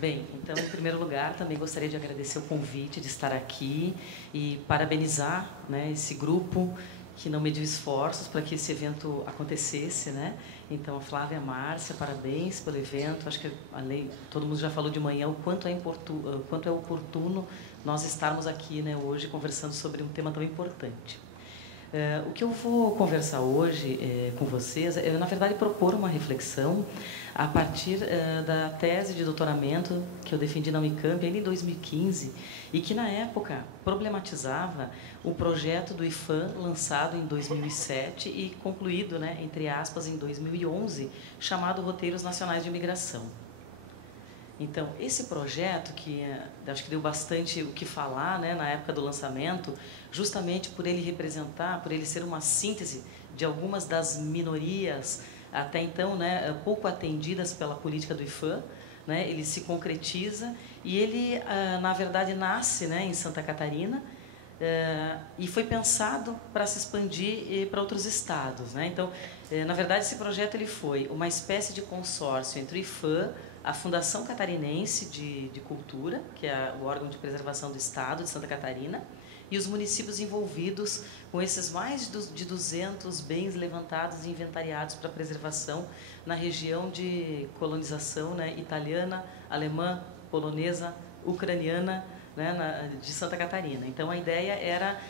Bem, então, em primeiro lugar, também gostaria de agradecer o convite de estar aqui e parabenizar, né, esse grupo que não mediu esforços para que esse evento acontecesse, né? Então, a Flávia e a Márcia, parabéns pelo evento. Acho que todo mundo já falou de manhã o quanto é oportuno nós estarmos aqui, né, hoje conversando sobre um tema tão importante. O que eu vou conversar hoje com vocês é, na verdade, propor uma reflexão a partir da tese de doutoramento que eu defendi na Unicamp ainda em 2015 e que, na época, problematizava o projeto do IPHAN lançado em 2007 e concluído, né, entre aspas, em 2011, chamado Roteiros Nacionais de Imigração. Então, esse projeto, que acho que deu bastante o que falar, né, na época do lançamento, justamente por ele representar, por ele ser uma síntese de algumas das minorias, até então, né, pouco atendidas pela política do IPHAN, né, ele se concretiza e ele, na verdade, nasce, né, em Santa Catarina, e foi pensado para se expandir para outros estados, né? Então, na verdade, esse projeto ele foi uma espécie de consórcio entre o IPHAN, a Fundação Catarinense de Cultura, que é o órgão de preservação do Estado de Santa Catarina, e os municípios envolvidos com esses mais de 200 bens levantados e inventariados para preservação na região de colonização, né, italiana, alemã, polonesa, ucraniana, né, de Santa Catarina. Então, a ideia era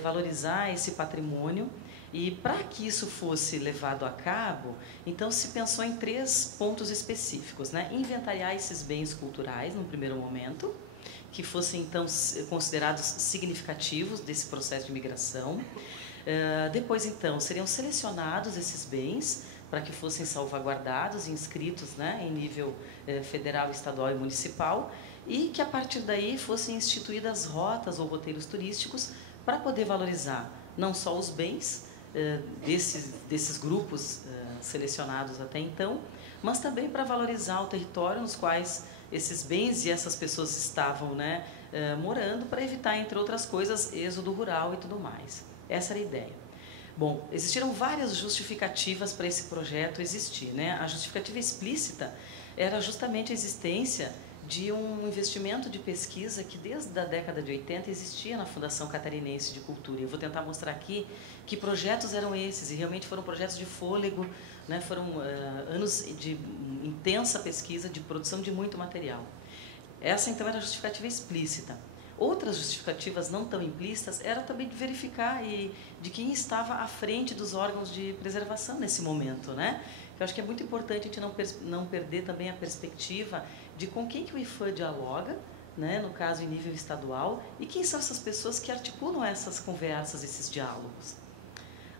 valorizar esse patrimônio. E para que isso fosse levado a cabo, então se pensou em 3 pontos específicos, né? Inventariar esses bens culturais, num primeiro momento, que fossem então considerados significativos desse processo de migração. Depois, então, seriam selecionados esses bens para que fossem salvaguardados e inscritos, né, em nível federal, estadual e municipal, e que a partir daí fossem instituídas rotas ou roteiros turísticos para poder valorizar não só os bens desses grupos selecionados até então, mas também para valorizar o território nos quais esses bens e essas pessoas estavam, né, morando, para evitar, entre outras coisas, êxodo rural e tudo mais. Essa era a ideia. Bom, existiram várias justificativas para esse projeto existir, né? A justificativa explícita era justamente a existência de um investimento de pesquisa que desde a década de 80 existia na Fundação Catarinense de Cultura. Eu vou tentar mostrar aqui que projetos eram esses, e realmente foram projetos de fôlego, né? Foram anos de intensa pesquisa, de produção de muito material. Essa, então, era a justificativa explícita. Outras justificativas não tão implícitas era também de verificar de quem estava à frente dos órgãos de preservação nesse momento, né? Eu acho que é muito importante a gente não perder também a perspectiva de com quem que o IPHAN dialoga, né, no caso em nível estadual, e quem são essas pessoas que articulam essas conversas, esses diálogos.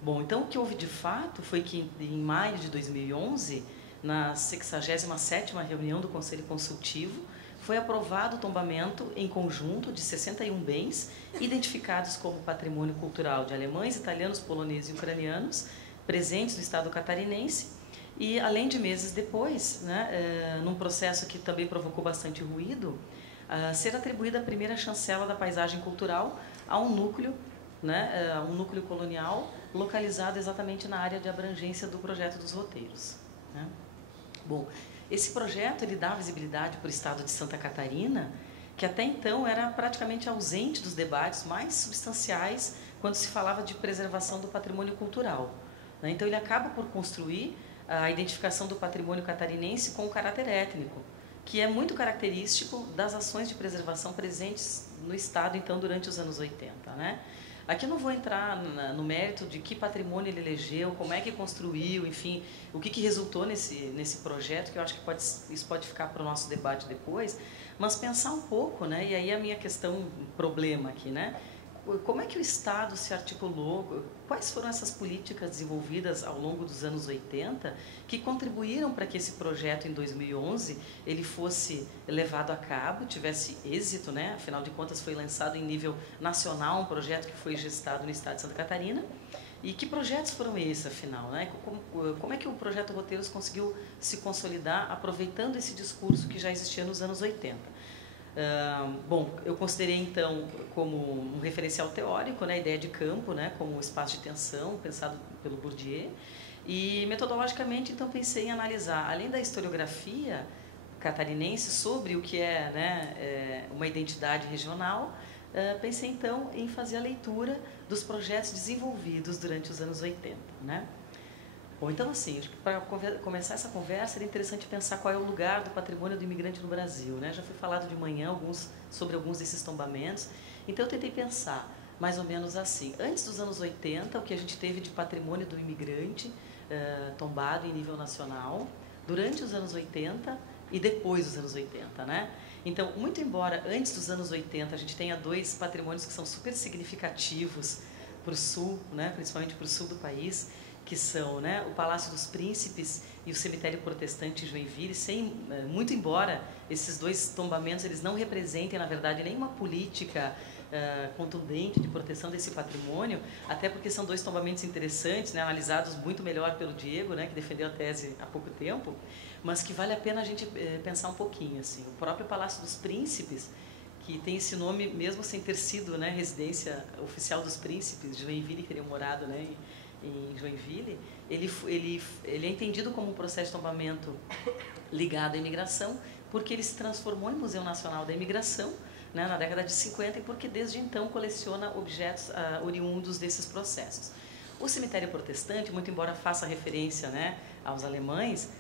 Bom, então o que houve de fato foi que em maio de 2011, na 67ª reunião do Conselho Consultivo, foi aprovado o tombamento em conjunto de 61 bens identificados como patrimônio cultural de alemães, italianos, poloneses e ucranianos, presentes no estado catarinense. E, além de meses depois, né, num processo que também provocou bastante ruído, ser atribuída a primeira chancela da paisagem cultural a um núcleo, né, um núcleo colonial localizado exatamente na área de abrangência do projeto dos roteiros, né? Bom, esse projeto ele dá visibilidade para o estado de Santa Catarina, que até então era praticamente ausente dos debates mais substanciais quando se falava de preservação do patrimônio cultural, né? Então, ele acaba por construir a identificação do patrimônio catarinense com o caráter étnico, que é muito característico das ações de preservação presentes no Estado, então, durante os anos 80, né? Aqui eu não vou entrar no mérito de que patrimônio ele elegeu, como é que construiu, enfim, o que resultou nesse projeto, que eu acho que isso pode ficar para o nosso debate depois, mas pensar um pouco, né? E aí a minha questão, problema aqui, né? Como é que o Estado se articulou? Quais foram essas políticas desenvolvidas ao longo dos anos 80 que contribuíram para que esse projeto, em 2011, ele fosse levado a cabo, tivesse êxito, né? Afinal de contas, foi lançado em nível nacional um projeto que foi gestado no estado de Santa Catarina. E que projetos foram esses, afinal, né? Como é que o projeto Roteiros conseguiu se consolidar aproveitando esse discurso que já existia nos anos 80? Bom, eu considerei então como um referencial teórico, né, a ideia de campo, né, como espaço de tensão, pensado pelo Bourdieu, e metodologicamente então pensei em analisar, além da historiografia catarinense sobre o que é, né, uma identidade regional, pensei então em fazer a leitura dos projetos desenvolvidos durante os anos 80, né? Bom, então assim, para começar essa conversa, era interessante pensar qual é o lugar do patrimônio do imigrante no Brasil, né? Já foi falado de manhã sobre alguns desses tombamentos, então eu tentei pensar mais ou menos assim. Antes dos anos 80, o que a gente teve de patrimônio do imigrante tombado em nível nacional, durante os anos 80 e depois dos anos 80, né? Então, muito embora antes dos anos 80 a gente tenha dois patrimônios que são super significativos para o sul, né, principalmente para o sul do país, que são, né, o Palácio dos Príncipes e o Cemitério Protestante em Joinville, muito embora esses dois tombamentos eles não representem, na verdade, nenhuma política contundente de proteção desse patrimônio, até porque são dois tombamentos interessantes, né, analisados muito melhor pelo Diego, né, que defendeu a tese há pouco tempo, mas que vale a pena a gente pensar um pouquinho. Assim. O próprio Palácio dos Príncipes, que tem esse nome mesmo sem ter sido, né, residência oficial dos príncipes de Joinville, que teriam morado, né, em Joinville, ele é entendido como um processo de tombamento ligado à imigração, porque ele se transformou em Museu Nacional da Imigração, né, na década de 50, e porque desde então coleciona objetos oriundos desses processos. O Cemitério Protestante, muito embora faça referência, né, aos alemães,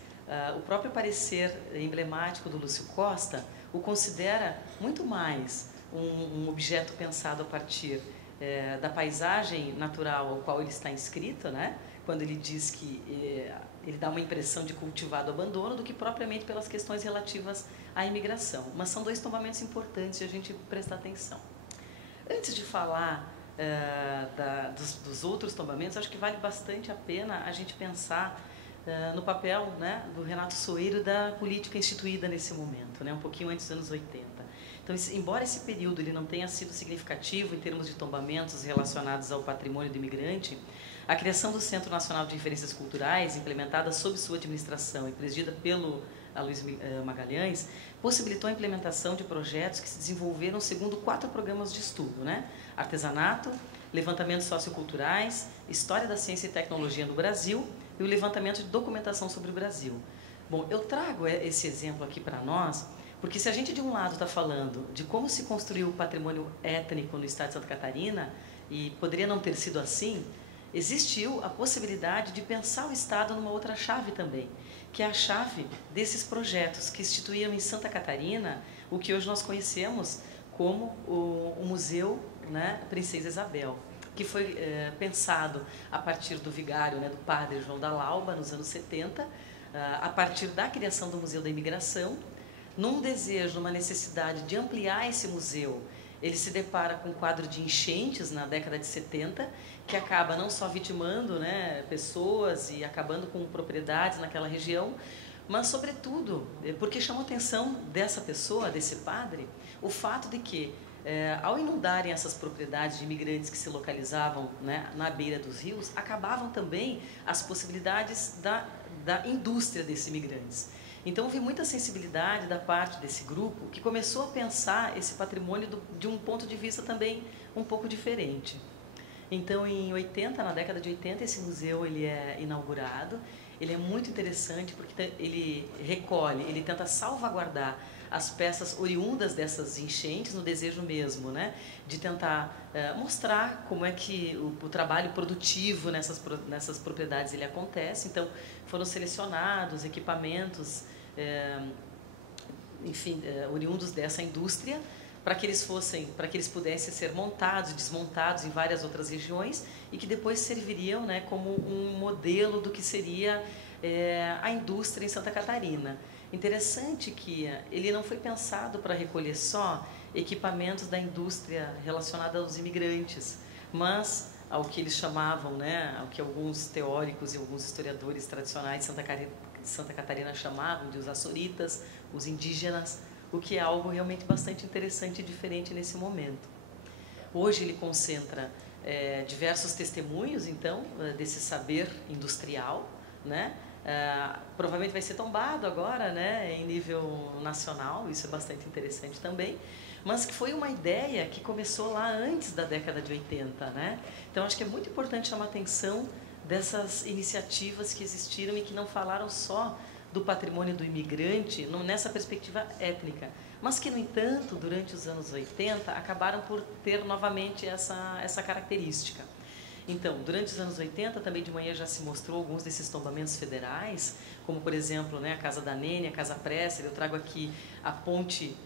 o próprio parecer emblemático do Lúcio Costa o considera muito mais um objeto pensado a partir da paisagem natural ao qual ele está inscrito, né, quando ele diz que ele dá uma impressão de cultivado abandono, do que propriamente pelas questões relativas à imigração. Mas são dois tombamentos importantes de a gente prestar atenção. Antes de falar dos outros tombamentos, acho que vale bastante a pena a gente pensar no papel, né, do Renato Soeiro da política instituída nesse momento, né, um pouquinho antes dos anos 80. Então, embora esse período ele não tenha sido significativo em termos de tombamentos relacionados ao patrimônio do imigrante, a criação do Centro Nacional de Referências Culturais, implementada sob sua administração e presidida pelo Aloysio Magalhães, possibilitou a implementação de projetos que se desenvolveram segundo 4 programas de estudo, né? Artesanato, levantamentos socioculturais, história da ciência e tecnologia no Brasil e o levantamento de documentação sobre o Brasil. Bom, eu trago esse exemplo aqui para nós, porque se a gente de um lado está falando de como se construiu o patrimônio étnico no estado de Santa Catarina, e poderia não ter sido assim, existiu a possibilidade de pensar o Estado numa outra chave também, que é a chave desses projetos que instituíam em Santa Catarina o que hoje nós conhecemos como o Museu, né, Princesa Isabel, que foi pensado a partir do vigário, né, do padre João da Lauba, nos anos 70, a partir da criação do Museu da Imigração, num desejo, numa necessidade de ampliar esse museu. Ele se depara com um quadro de enchentes na década de 70, que acaba não só vitimando, né, pessoas e acabando com propriedades naquela região, mas, sobretudo, porque chamou a atenção dessa pessoa, desse padre, o fato de que, ao inundarem essas propriedades de imigrantes que se localizavam, né, na beira dos rios, acabavam também as possibilidades da indústria desses imigrantes. Então, houve muita sensibilidade da parte desse grupo que começou a pensar esse patrimônio de um ponto de vista também um pouco diferente. Então, em 80, na década de 80, esse museu ele é inaugurado. Ele é muito interessante porque ele recolhe, ele tenta salvaguardar as peças oriundas dessas enchentes no desejo mesmo, né, de tentar mostrar como é que o trabalho produtivo nessas propriedades ele acontece. Então, foram selecionados equipamentos, enfim, oriundos dessa indústria, para que eles pudessem ser montados e desmontados em várias outras regiões e que depois serviriam, né, como um modelo do que seria a indústria em Santa Catarina. Interessante que ele não foi pensado para recolher só equipamentos da indústria relacionada aos imigrantes, mas ao que eles chamavam, né, ao que alguns teóricos e alguns historiadores tradicionais de Santa Catarina chamavam de os açoritas, os indígenas, o que é algo realmente bastante interessante e diferente nesse momento. Hoje ele concentra diversos testemunhos, então, desse saber industrial, né? Provavelmente vai ser tombado agora, né, em nível nacional, isso é bastante interessante também, mas que foi uma ideia que começou lá antes da década de 80, né? Então, acho que é muito importante chamar a atenção dessas iniciativas que existiram e que não falaram só do patrimônio do imigrante nessa perspectiva étnica, mas que, no entanto, durante os anos 80, acabaram por ter novamente essa característica. Então, durante os anos 80, também de manhã já se mostrou alguns desses tombamentos federais, como, por exemplo, né, a Casa da Nene, a Casa Presser. Eu trago aqui a Ponte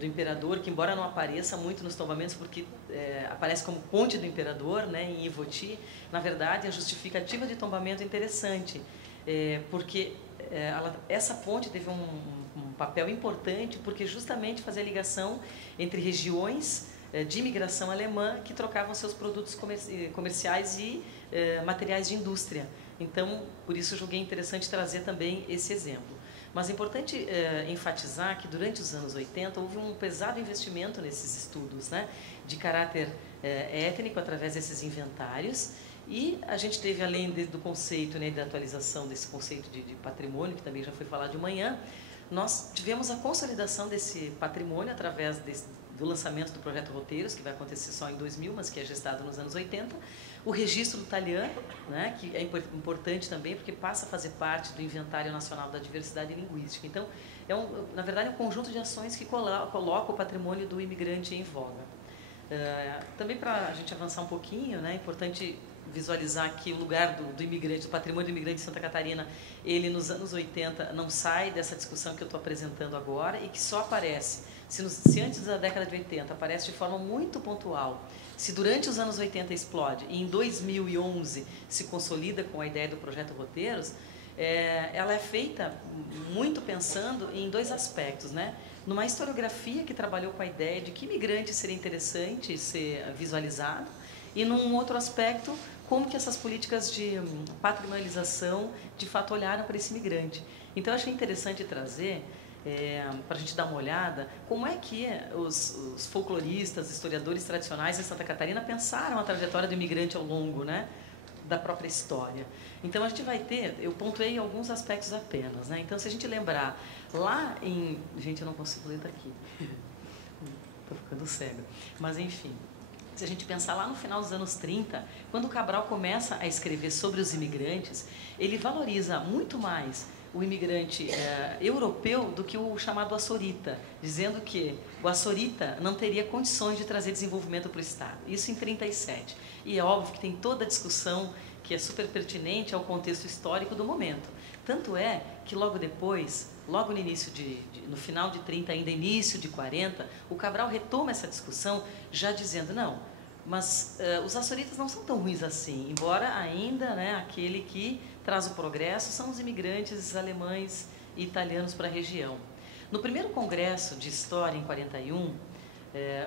do Imperador, que embora não apareça muito nos tombamentos, porque aparece como Ponte do Imperador, né, em Ivoti, na verdade, a justificativa de tombamento é interessante, porque essa ponte teve um papel importante, porque justamente fazia a ligação entre regiões de imigração alemã que trocavam seus produtos comerciais e materiais de indústria. Então, por isso eu julguei interessante trazer também esse exemplo. Mas é importante enfatizar que durante os anos 80 houve um pesado investimento nesses estudos, né, de caráter étnico através desses inventários, e a gente teve, além do conceito, né, da atualização desse conceito de patrimônio, que também já foi falado de manhã, nós tivemos a consolidação desse patrimônio através do lançamento do projeto Roteiros, que vai acontecer só em 2000, mas que é gestado nos anos 80, o registro do italiano, né, que é importante também, porque passa a fazer parte do Inventário Nacional da Diversidade Linguística. Então, na verdade, é um conjunto de ações que coloca o patrimônio do imigrante em voga. Também, para a gente avançar um pouquinho, né, é importante visualizar que o lugar do imigrante, o patrimônio do imigrante de Santa Catarina, ele nos anos 80 não sai dessa discussão que eu estou apresentando agora e que só aparece, se antes da década de 80 aparece de forma muito pontual, se durante os anos 80 explode e em 2011 se consolida com a ideia do projeto Roteiros, ela é feita muito pensando em dois aspectos, né? Numa historiografia que trabalhou com a ideia de que imigrante seria interessante ser visualizado, e num outro aspecto, como que essas políticas de patrimonialização de fato olharam para esse imigrante. Então eu achei interessante trazer, para a gente dar uma olhada, como é que os folcloristas, historiadores tradicionais em Santa Catarina pensaram a trajetória do imigrante ao longo, né, da própria história. Então a gente vai ter, eu pontuei alguns aspectos apenas, né? Então, se a gente lembrar, lá em... Gente, eu não consigo ler daqui. Estou ficando cega. Mas, enfim, se a gente pensar lá no final dos anos 30, quando o Cabral começa a escrever sobre os imigrantes, ele valoriza muito mais o imigrante europeu do que o chamado açorita, dizendo que o açorita não teria condições de trazer desenvolvimento para o Estado. Isso em 37. E é óbvio que tem toda a discussão que é super pertinente ao contexto histórico do momento. Tanto é que logo depois, logo no início no final de 30, ainda início de 40, o Cabral retoma essa discussão já dizendo, não, mas os açoritas não são tão ruins assim, embora ainda, né, aquele que traz o progresso são os imigrantes alemães e italianos para a região. No primeiro congresso de História, em 41,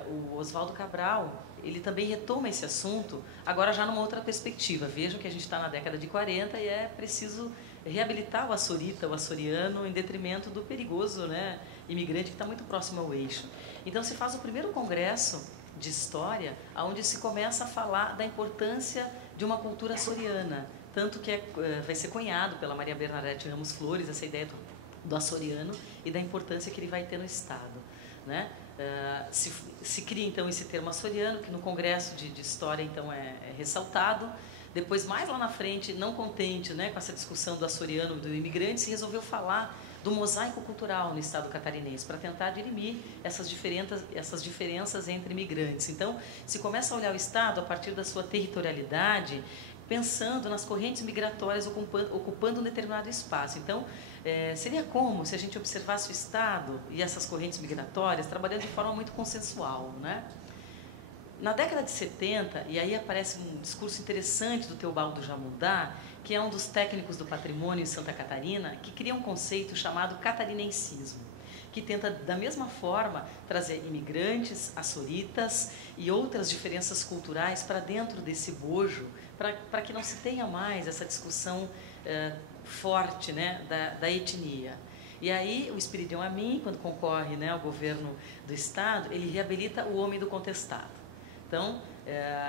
o Oswaldo Cabral, ele também retoma esse assunto, agora já numa outra perspectiva. Vejam que a gente está na década de 40 e é preciso reabilitar o açorita, o açoriano, em detrimento do perigoso, né, imigrante que está muito próximo ao eixo. Então se faz o primeiro congresso de História, onde se começa a falar da importância de uma cultura açoriana, tanto que vai ser cunhado pela Maria Bernadette Ramos Flores, essa ideia do açoriano e da importância que ele vai ter no Estado, né? Se cria então esse termo açoriano, que no Congresso de História então é ressaltado. Depois, mais lá na frente, não contente, né, com essa discussão do açoriano, do imigrante, se resolveu falar do mosaico cultural no Estado catarinense, para tentar dirimir essas diferenças entre imigrantes. Então, se começa a olhar o Estado a partir da sua territorialidade, pensando nas correntes migratórias ocupando um determinado espaço. Então, seria como se a gente observasse o Estado e essas correntes migratórias trabalhando de forma muito consensual, né? Na década de 70, e aí aparece um discurso interessante do Teobaldo Jamudá, que é um dos técnicos do patrimônio em Santa Catarina, que cria um conceito chamado catarinencismo, que tenta, da mesma forma, trazer imigrantes, açoritas e outras diferenças culturais para dentro desse bojo, para que não se tenha mais essa discussão forte, né, da etnia. E aí o Espiridião Amin, quando concorre, né, ao governo do Estado, ele reabilita o homem do contestado. Então,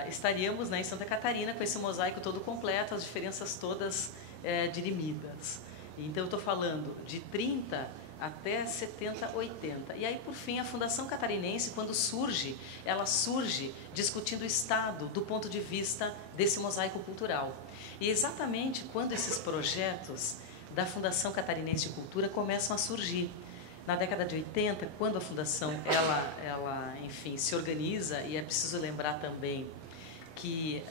estaríamos, né, em Santa Catarina com esse mosaico todo completo, as diferenças todas dirimidas. Então, eu estou falando de 30 até 70, 80. E aí, por fim, a Fundação Catarinense, quando surge, ela surge discutindo o Estado do ponto de vista desse mosaico cultural. E exatamente quando esses projetos da Fundação Catarinense de Cultura começam a surgir. Na década de 80, quando a Fundação enfim, se organiza, e é preciso lembrar também que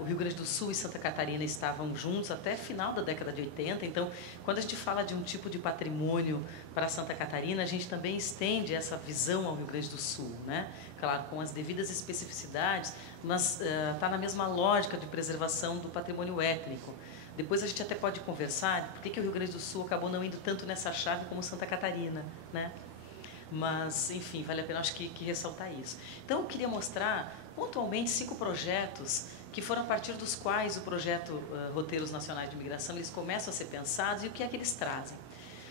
o Rio Grande do Sul e Santa Catarina estavam juntos até final da década de 80, então, quando a gente fala de um tipo de patrimônio para Santa Catarina, a gente também estende essa visão ao Rio Grande do Sul, né? Claro, com as devidas especificidades, mas está na mesma lógica de preservação do patrimônio étnico. Depois a gente até pode conversar de por que o Rio Grande do Sul acabou não indo tanto nessa chave como Santa Catarina, né? Mas, enfim, vale a pena, acho que ressaltar isso. Então, eu queria mostrar pontualmente 5 projetos que foram a partir dos quais o projeto Roteiros Nacionais de Imigração eles começam a ser pensados e o que é que eles trazem.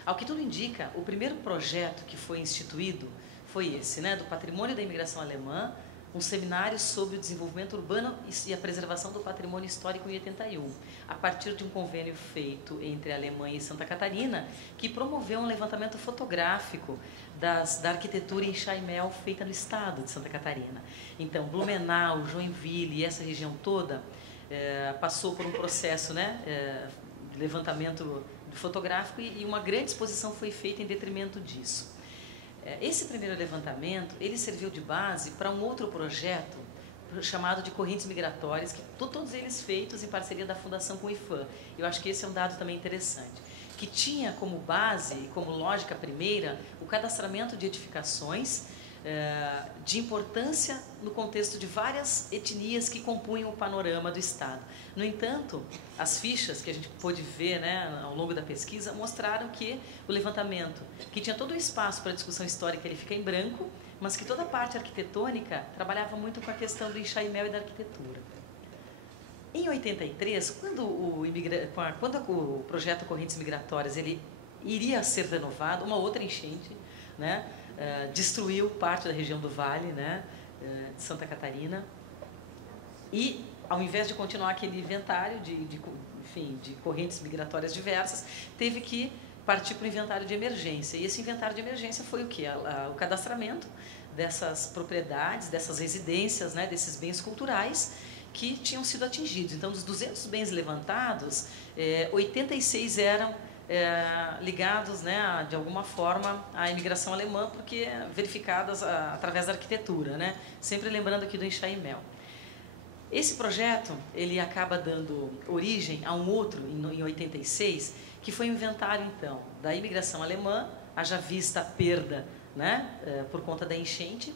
Ao que tudo indica, o primeiro projeto que foi instituído foi esse, né, do Patrimônio da Imigração Alemã, um seminário sobre o desenvolvimento urbano e a preservação do patrimônio histórico em 81, a partir de um convênio feito entre a Alemanha e Santa Catarina, que promoveu um levantamento fotográfico da arquitetura em Chaimel feita no estado de Santa Catarina. Então, Blumenau, Joinville e essa região toda passou por um processo, né, de levantamento fotográfico e uma grande exposição foi feita em detrimento disso. Esse primeiro levantamento, ele serviu de base para um outro projeto chamado de Correntes Migratórias, que todos eles feitos em parceria da Fundação com o IFAM. Eu acho que esse é um dado também interessante, que tinha como base e como lógica primeira o cadastramento de edificações de importância no contexto de várias etnias que compunham o panorama do Estado. No entanto, as fichas que a gente pôde ver, né, ao longo da pesquisa mostraram que o levantamento, que tinha todo o espaço para a discussão histórica, ele fica em branco, mas que toda a parte arquitetônica trabalhava muito com a questão do enxaimel e da arquitetura. Em 83, quando o projeto Correntes Migratórias ele iria ser renovado, uma outra enchente, né, destruiu parte da região do Vale, né, de Santa Catarina, e ao invés de continuar aquele inventário de correntes migratórias diversas, teve que partir para o inventário de emergência. E esse inventário de emergência foi o quê? O cadastramento dessas propriedades, dessas residências, né, desses bens culturais que tinham sido atingidos. Então, dos 200 bens levantados, 86 eram ligados, né, de alguma forma à imigração alemã, porque verificadas através da arquitetura, né? Sempre lembrando aqui do enxaimel. Esse projeto ele acaba dando origem a um outro em 86, que foi o inventário então da imigração alemã, haja vista a perda, né, por conta da enchente.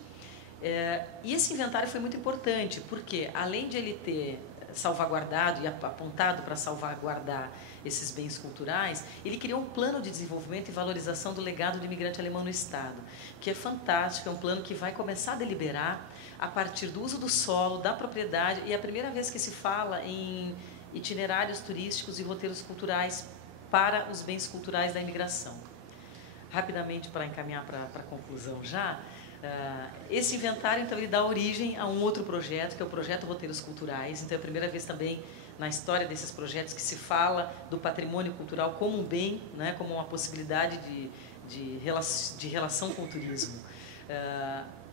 E esse inventário foi muito importante, porque além de ele ter salvaguardado e apontado para salvaguardar esses bens culturais, ele criou um plano de desenvolvimento e valorização do legado do imigrante alemão no Estado, que é fantástico, é um plano que vai começar a deliberar a partir do uso do solo, da propriedade, e é a primeira vez que se fala em itinerários turísticos e roteiros culturais para os bens culturais da imigração. Rapidamente, para encaminhar para a conclusão já, esse inventário, então, ele dá origem a um outro projeto, que é o Projeto Roteiros Culturais. Então, é a primeira vez também na história desses projetos que se fala do patrimônio cultural como um bem, né, como uma possibilidade de relação com o turismo.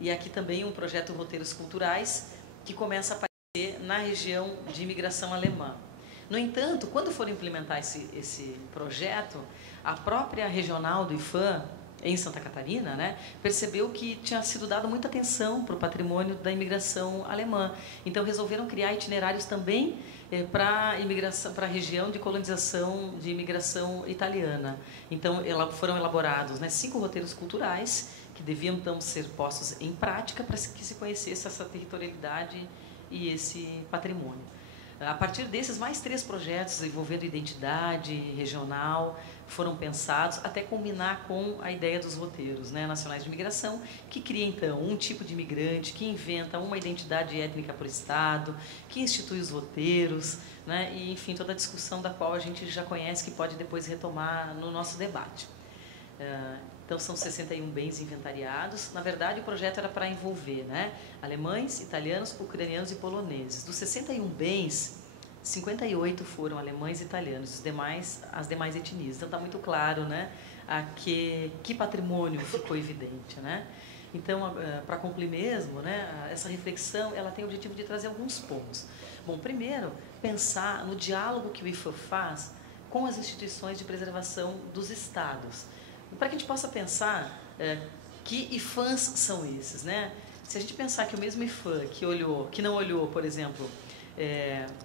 E aqui também um projeto Roteiros Culturais que começa a aparecer na região de imigração alemã. No entanto, quando foram implementar esse projeto, a própria regional do IFAM, em Santa Catarina, né, percebeu que tinha sido dado muita atenção para o patrimônio da imigração alemã. Então, resolveram criar itinerários também para a região de colonização de imigração italiana. Então, foram elaborados, né, 5 roteiros culturais que deviam, então, ser postos em prática para que se conhecesse essa territorialidade e esse patrimônio. A partir desses, mais 3 projetos envolvendo identidade regional foram pensados até combinar com a ideia dos roteiros, né, nacionais de imigração, que cria, então, um tipo de imigrante, que inventa uma identidade étnica para o Estado, que institui os roteiros, né, e, enfim, toda a discussão da qual a gente já conhece, que pode depois retomar no nosso debate. Então, são 61 bens inventariados. Na verdade, o projeto era para envolver, né, alemães, italianos, ucranianos e poloneses. Dos 61 bens, 58 foram alemães e italianos, as demais etnias. Então, está muito claro, né, que patrimônio ficou evidente, né? Então, para concluir mesmo, né, essa reflexão ela tem o objetivo de trazer alguns pontos. Bom, primeiro, pensar no diálogo que o IFAM faz com as instituições de preservação dos estados, para que a gente possa pensar que IFAMs são esses, né? Se a gente pensar que o mesmo IFAM que não olhou, por exemplo,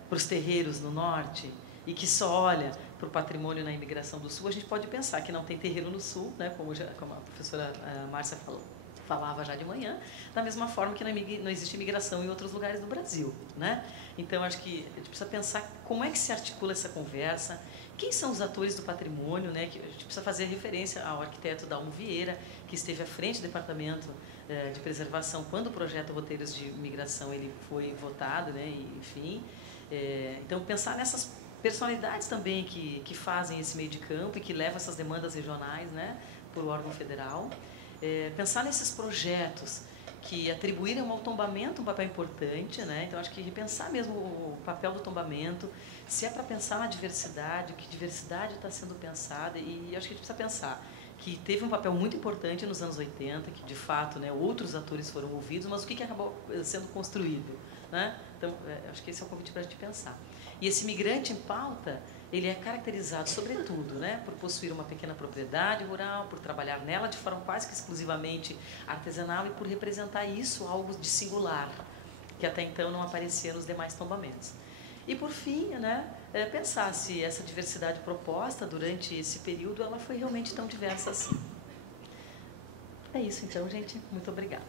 para os terreiros no norte e que só olha para o patrimônio na imigração do sul, a gente pode pensar que não tem terreiro no sul, né? Como a professora Márcia falava já de manhã, da mesma forma que não existe imigração em outros lugares do Brasil, né? Então, acho que a gente precisa pensar como é que se articula essa conversa, quem são os atores do patrimônio, né? Que a gente precisa fazer referência ao arquiteto Dalmo Vieira, que esteve à frente do Departamento de Preservação quando o projeto Roteiros de Migração ele foi votado, né? E, enfim, então pensar nessas personalidades também que fazem esse meio de campo e que levam essas demandas regionais, né? Por o órgão federal. Pensar nesses projetos que atribuíram ao tombamento um papel importante, né? Então acho que repensar mesmo o papel do tombamento, se é para pensar na diversidade, que diversidade está sendo pensada, e acho que a gente precisa pensar que teve um papel muito importante nos anos 80, que de fato, né, outros atores foram ouvidos, mas o que acabou sendo construído, né? Então acho que esse é o convite para a gente pensar. E esse migrante em pauta, ele é caracterizado, sobretudo, né, por possuir uma pequena propriedade rural, por trabalhar nela de forma quase que exclusivamente artesanal e por representar isso algo de singular, que até então não aparecia nos demais tombamentos. E, por fim, né, pensar se essa diversidade proposta durante esse período ela foi realmente tão diversa assim. É isso, então, gente. Muito obrigada.